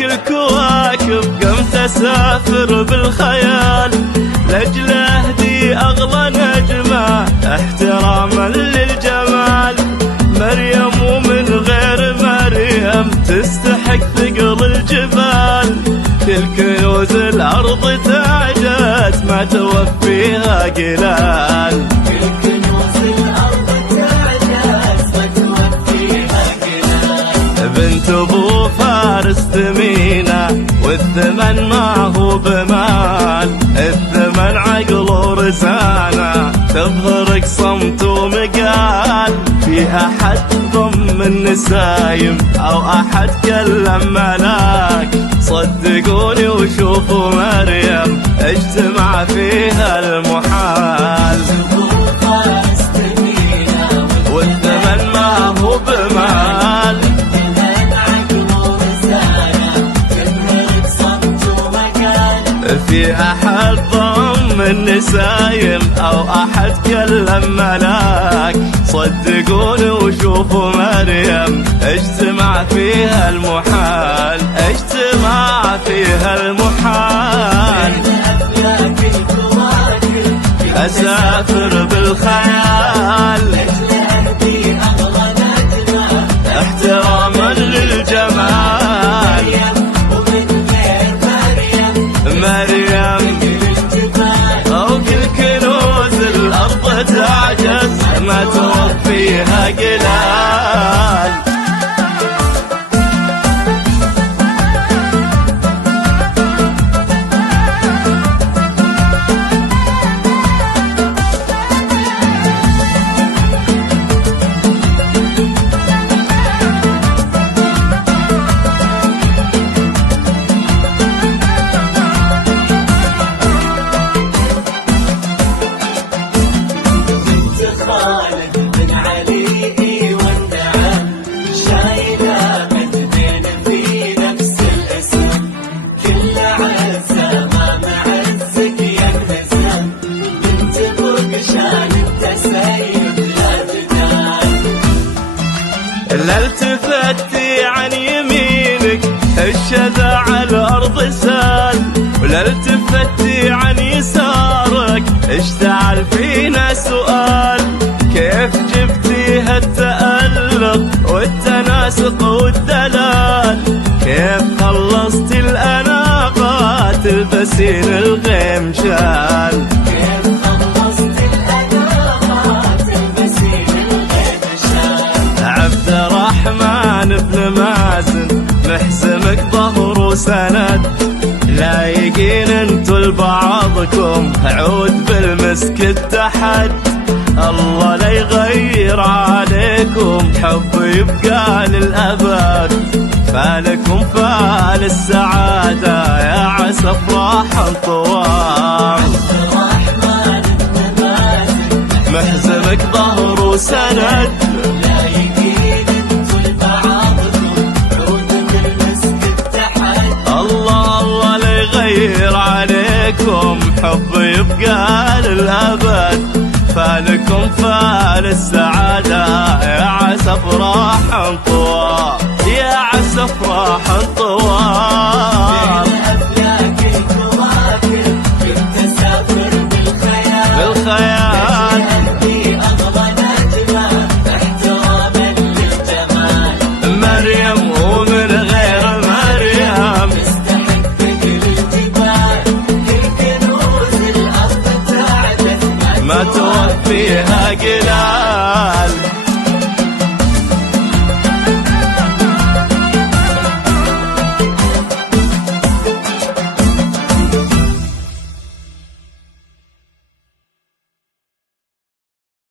الكواكب قمت اسافر بالخيال لاجل اهدي اغلى نجمه احتراما للجمال. مريم ومن غير مريم تستحق ثقل الجبال. كل كنوز الارض تعجز ما توفيها قلال. كل كنوز الارض تعجز ما توفيها قلال. بنت ابو فارس ثمينه والثمن ما هو بمال. الثمن عقل ورزانه تظهرك صمت ومقال. في احد ضم النسايم او احد كلم ملاك. صدقوني وشوفوا مريم اجتمع فيها المحال. والثمن ما هو بمال. في احد ضم النسايم او احد كلم ملاك. صدقوني وشوفوا مريم اجتمع فيها المحال. اجتمع فيها المحال. اسافر بالخيال احتراما للجمال. مريم أو كل كنوز الأرض تعجز ما توفيها قلال. لا التفتي عن يمينك الشذا على الأرض سال. ولا التفتي عن يسارك اشتعل فينا سؤال. كيف جبتيها التألق والتناسق والدلال؟ كيف خلصتي الأناقة تلبسين الغيم شال؟ الرحمن بن مازن محزمك ظهر وسند. لايقين انتو لبعضكم عود بالمسك اتحد. الله لا يغير عليكم حب يبقى للأبد. فالكم فال السعادة يا عسى افراح طوال. محزمك ظهر وسند. عليكم حب يبقى للأبد. فالكم فال السعادة يا عسى افراح طوال. يا عسى افراح طوال. بالخيال مريم ومن غير مريم ما توفيها قلال.